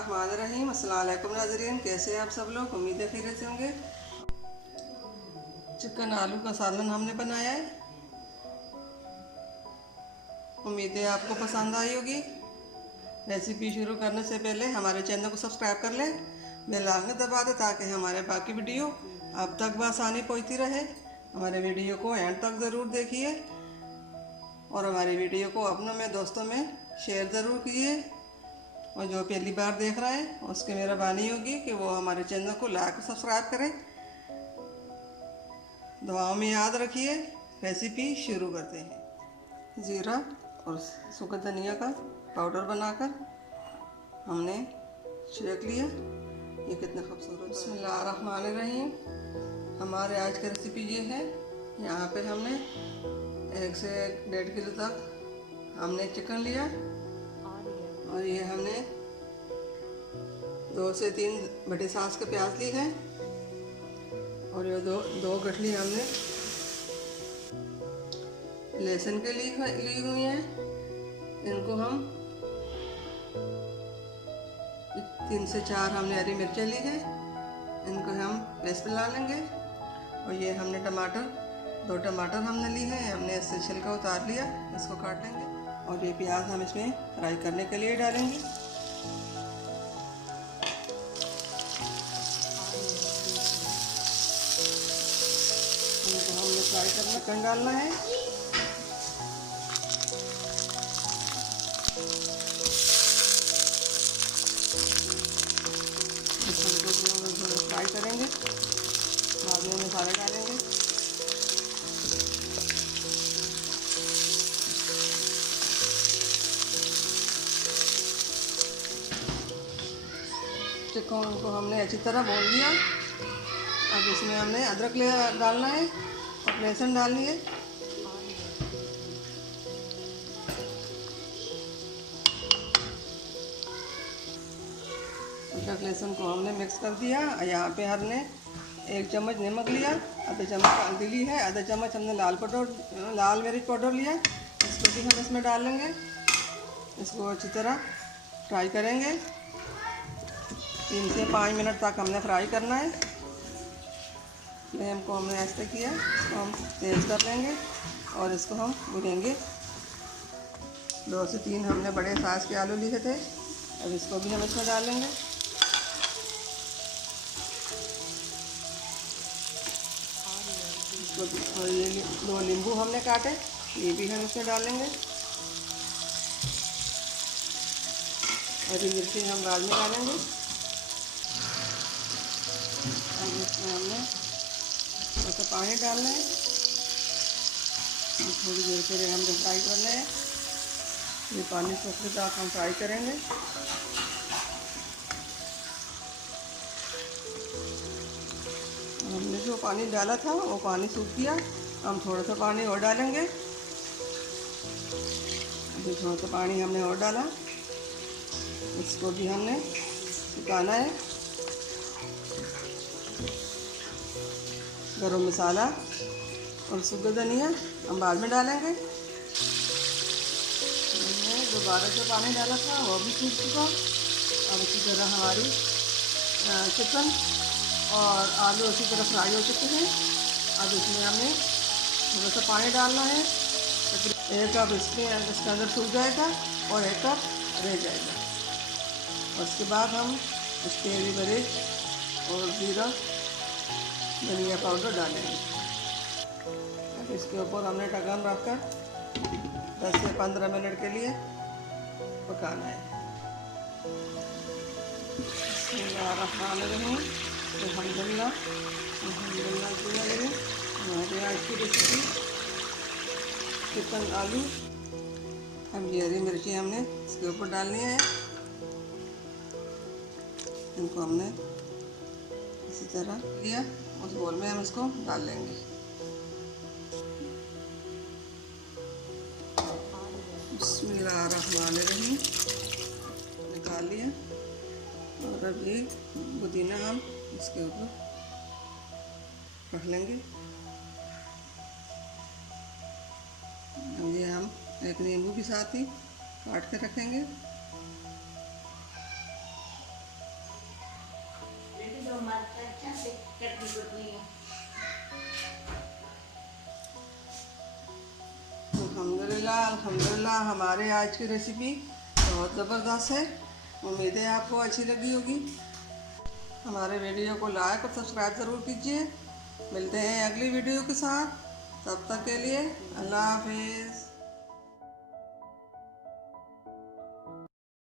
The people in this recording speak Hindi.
बिस्मिल्लाहिर्रहमानिर्रहीम। अस्सलाम वालेकुम नाज़रीन, कैसे हैं आप सब लोग। उम्मीद है खैरियत से होंगे। चिकन आलू का सालन हमने बनाया है। उम्मीद है आपको पसंद आई होगी। रेसिपी शुरू करने से पहले हमारे चैनल को सब्सक्राइब कर लें, बेल आइकन दबा दें ताकि हमारे बाकी वीडियो आप तक बआसानी पहुंचती रहे। हमारे वीडियो को एंड तक ज़रूर देखिए और हमारी वीडियो को अपनों में दोस्तों में शेयर ज़रूर कीजिए। और जो पहली बार देख रहे हैं उसकी मेहरबानी होगी कि वो हमारे चैनल को लाइक और सब्सक्राइब करें। दुआओं में याद रखिए। रेसिपी शुरू करते हैं। ज़ीरा और सूखा धनिया का पाउडर बनाकर हमने छिड़क लिया। ये कितना खूबसूरत। बिस्मिल्लाहिर्रहमानिर्रहीम। हमारे आज की रेसिपी ये है। यहाँ पे हमने 1 से 1.5 किलो तक हमने चिकन लिया और ये हमने 2 से 3 बड़े साइज के प्याज ली है और ये दो गठली हमने लहसुन के ली हुई हैं। इनको हम 3 से 4 हमने हरी मिर्चें ली है, इनको हम पेस्ट बना लेंगे। और ये हमने टमाटर 2 टमाटर हमने ली है, हमने इससे छिलका उतार लिया, इसको काट लेंगे। और ये प्याज हम इसमें फ्राई करने के लिए डालेंगे। इनको हमने फ्राई करना चिकन डालना है। इसको फ्राई करेंगे, बाद में मसाले डालेंगे। चिकन को हमने अच्छी तरह भून लिया। अब इसमें हमने अदरक डालना है और लहसुन डालनी है। अदरक लहसुन को हमने मिक्स कर दिया। यहाँ पे हमने 1 चम्मच नमक लिया, आधा चम्मच हल्दी ली है, आधा चम्मच हमने लाल मिर्च पाउडर लिया। इसको भी हम इसमें डालेंगे। इसको अच्छी तरह फ्राई करेंगे। 3 से 5 मिनट तक हमने फ्राई करना है। फ्लेम को हमने ऐसे किया, इसको हम तेज़ कर लेंगे और इसको हम भूनेंगे। 2 से 3 हमने बड़े साइज़ के आलू लिए थे, अब इसको भी हम इसमें डालेंगे। और ये 2 नींबू हमने काटे, ये भी हम इसमें डालेंगे। हरी मिर्ची हम बाद में डालेंगे। अब इसमें हमने थोड़ा सा पानी डालना है, थोड़ी देर के लिए हमने फ्राई करना है। ये पानी सूखने तक हम फ्राई करेंगे। हमने जो पानी डाला था वो पानी सूख गया। हम थोड़ा सा पानी और डालेंगे। अभी थोड़ा सा पानी हमने और डाला, इसको भी हमने सुखाना है। गरम मसाला और सूखा धनिया हम बाद में डालेंगे। हमने दोबारा जो पानी डाला था वो भी सूख चुका। अब इसी तरह हमारी चिकन और आलू अच्छी तरह फ्राई हो चुके हैं। अब इसमें हमें थोड़ा सा पानी डालना है। 1 कप इसके अंदर सूख जाएगा और 1 कप रह जाएगा। और उसके बाद हम इसके हरी मिर्च और ज़ीरा धनिया पाउडर डालेंगे। अब इसके ऊपर हमने ढक्कन रखकर 10 से 15 मिनट के लिए पकाना है। अल्हम्दुलिल्लाह हमारी आज की रेसिपी चिकन आलू। अब ये हरी मिर्ची हमने इसके ऊपर डालनी है। इनको हमने इसी तरह लिया, उस बोल में हम इसको डाल लेंगे। बिस्मिल्लाहिर्रहमानिर्रहीम। निकाल लिया और अब ये पुदीना हम इसके ऊपर रख लेंगे। अब ये हम 1 नींबू भी साथ ही काट के रखेंगे। अल्हम्दुलिल्लाह अल्हम्दुलिल्लाह, हमारे आज की रेसिपी बहुत ज़बरदस्त है। उम्मीद है आपको अच्छी लगी होगी। हमारे वीडियो को लाइक और सब्सक्राइब ज़रूर कीजिए। मिलते हैं अगली वीडियो के साथ, तब तक के लिए अल्लाह हाफिज़।